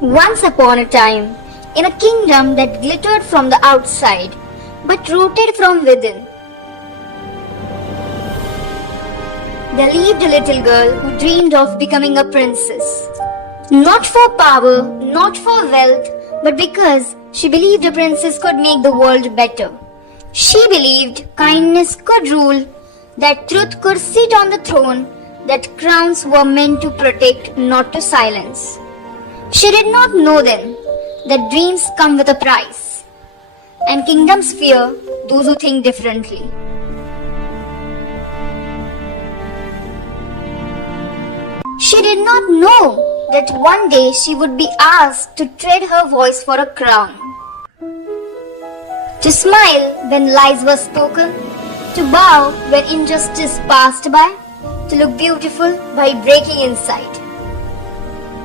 Once upon a time, in a kingdom that glittered from the outside but rooted from within, there lived a little girl who dreamed of becoming a princess. Not for power, not for wealth, but because she believed a princess could make the world better. She believed kindness could rule, that truth could sit on the throne, that crowns were meant to protect, not to silence. She did not know then that dreams come with a price, and kingdoms fear those who think differently. She did not know that one day she would be asked to trade her voice for a crown, to smile when lies were spoken, to bow when injustice passed by, to look beautiful while breaking inside.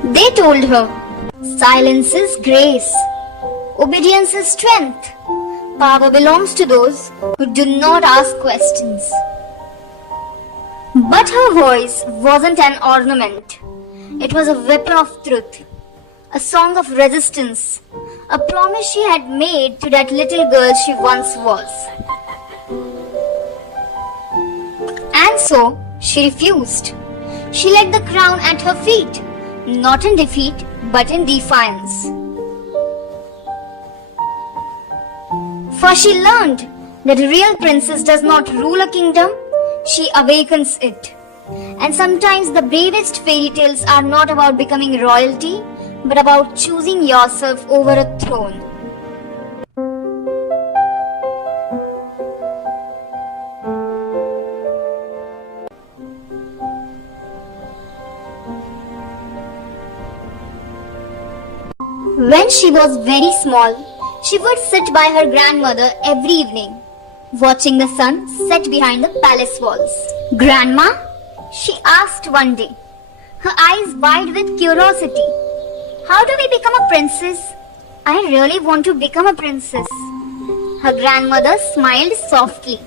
They told her, silence is grace, obedience is strength, power belongs to those who do not ask questions. But her voice wasn't an ornament. It was a weapon of truth, a song of resistance, a promise she had made to that little girl she once was. And so, she refused. She laid the crown at her feet, not in defeat, but in defiance. For she learned that a real princess does not rule a kingdom, she awakens it. And sometimes the bravest fairy tales are not about becoming royalty, but about choosing yourself over a throne. When she was very small, she would sit by her grandmother every evening, watching the sun set behind the palace walls. "Grandma?" she asked one day, her eyes wide with curiosity. "How do we become a princess? I really want to become a princess." Her grandmother smiled softly,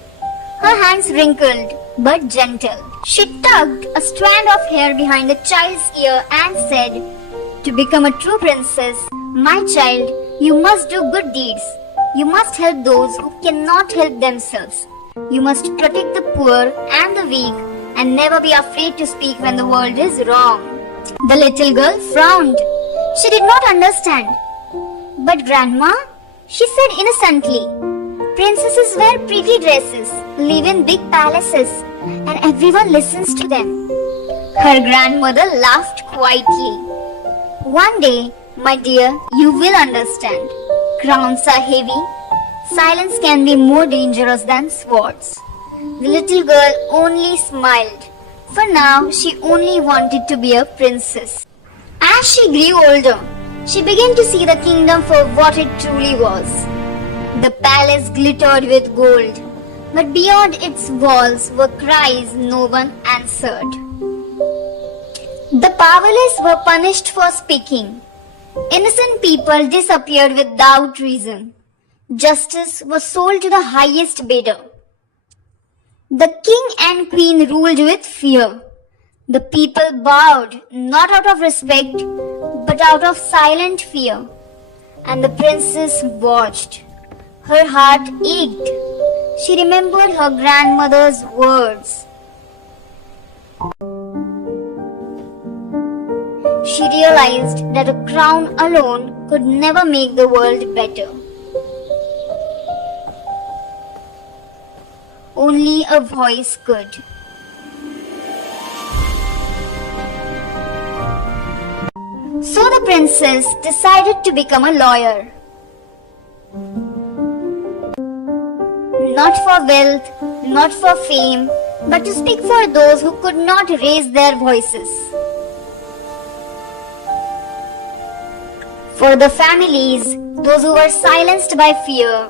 her hands wrinkled but gentle. She tugged a strand of hair behind the child's ear and said, "To become a true princess, my child, you must do good deeds. You must help those who cannot help themselves. You must protect the poor and the weak and never be afraid to speak when the world is wrong." The little girl frowned. She did not understand. "But Grandma," she said innocently, "princesses wear pretty dresses, live in big palaces, and everyone listens to them." Her grandmother laughed quietly. "One day, my dear, you will understand. Crowns are heavy. Silence can be more dangerous than swords." The little girl only smiled. For now, she only wanted to be a princess. As she grew older, she began to see the kingdom for what it truly was. The palace glittered with gold, but beyond its walls were cries no one answered. The powerless were punished for speaking. Innocent people disappeared without reason. Justice was sold to the highest bidder. The king and queen ruled with fear. The people bowed not out of respect, but out of silent fear. And the princess watched. Her heart ached. She remembered her grandmother's words. She realized that a crown alone could never make the world better. Only a voice could. So the princess decided to become a lawyer. Not for wealth, not for fame, but to speak for those who could not raise their voices. For the families, those who were silenced by fear,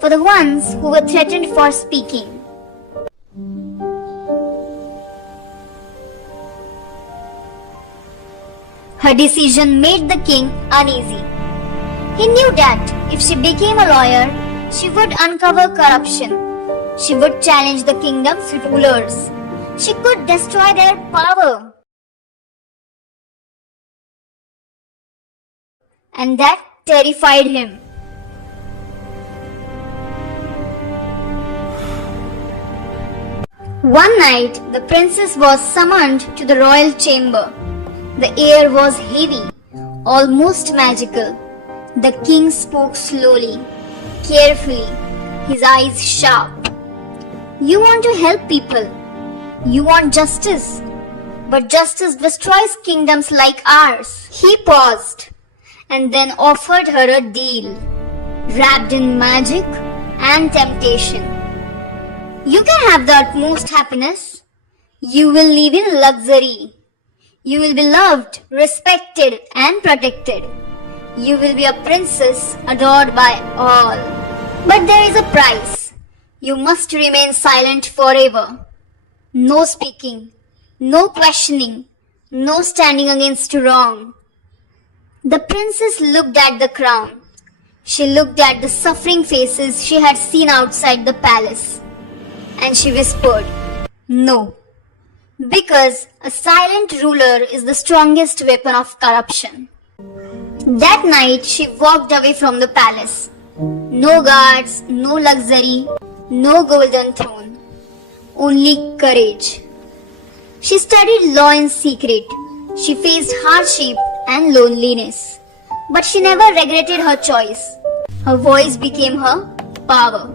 for the ones who were threatened for speaking. Her decision made the king uneasy. He knew that if she became a lawyer, she would uncover corruption. She would challenge the kingdom's rulers. She could destroy their power. and that terrified him. One night, the princess was summoned to the royal chamber. The air was heavy, almost magical. The king spoke slowly, carefully, his eyes sharp. You want to help people. You want justice. But justice destroys kingdoms like ours. He paused and then offered her a deal, wrapped in magic and temptation. You can have the utmost happiness. You will live in luxury. You will be loved, respected and protected. You will be a princess adored by all. But there is a price. You must remain silent forever. No speaking, no questioning, no standing against wrong. The princess looked at the crown. She looked at the suffering faces she had seen outside the palace. And she whispered, "No." Because a silent ruler is the strongest weapon of corruption. That night she walked away from the palace. No guards, no luxury, no golden throne. Only courage. She studied law in secret. She faced hardship and loneliness. But she never regretted her choice. Her voice became her power.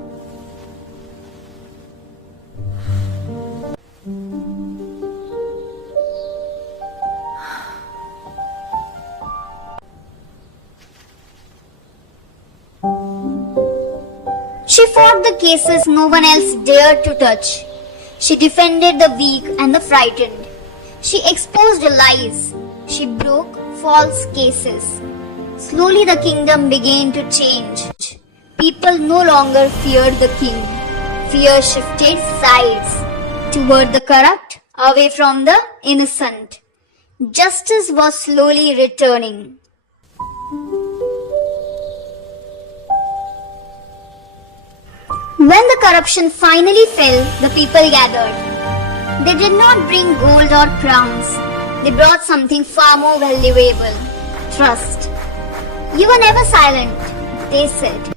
She fought the cases no one else dared to touch. She defended the weak and the frightened. She exposed lies. She broke false cases. Slowly the kingdom began to change. People no longer feared the king. Fear shifted sides toward the corrupt, away from the innocent. Justice was slowly returning. When the corruption finally fell, the people gathered. They did not bring gold or crowns. They brought something far more valuable: trust. You were never silent, they said.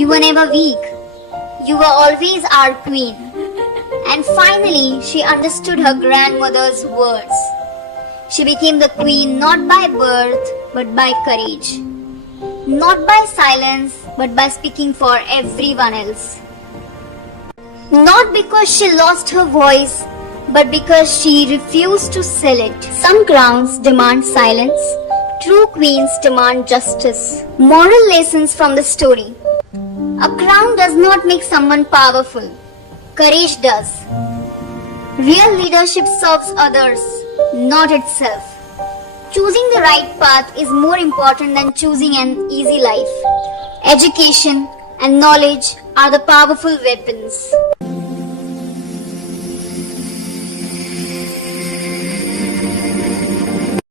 You were never weak. You were always our queen. And finally, she understood her grandmother's words. She became the queen not by birth, but by courage. Not by silence, but by speaking for everyone else. Not because she lost her voice, but because she refused to sell it. Some crowns demand silence. True queens demand justice. Moral lessons from the story. A crown does not make someone powerful. Courage does. Real leadership serves others, not itself. Choosing the right path is more important than choosing an easy life. Education and knowledge are the powerful weapons.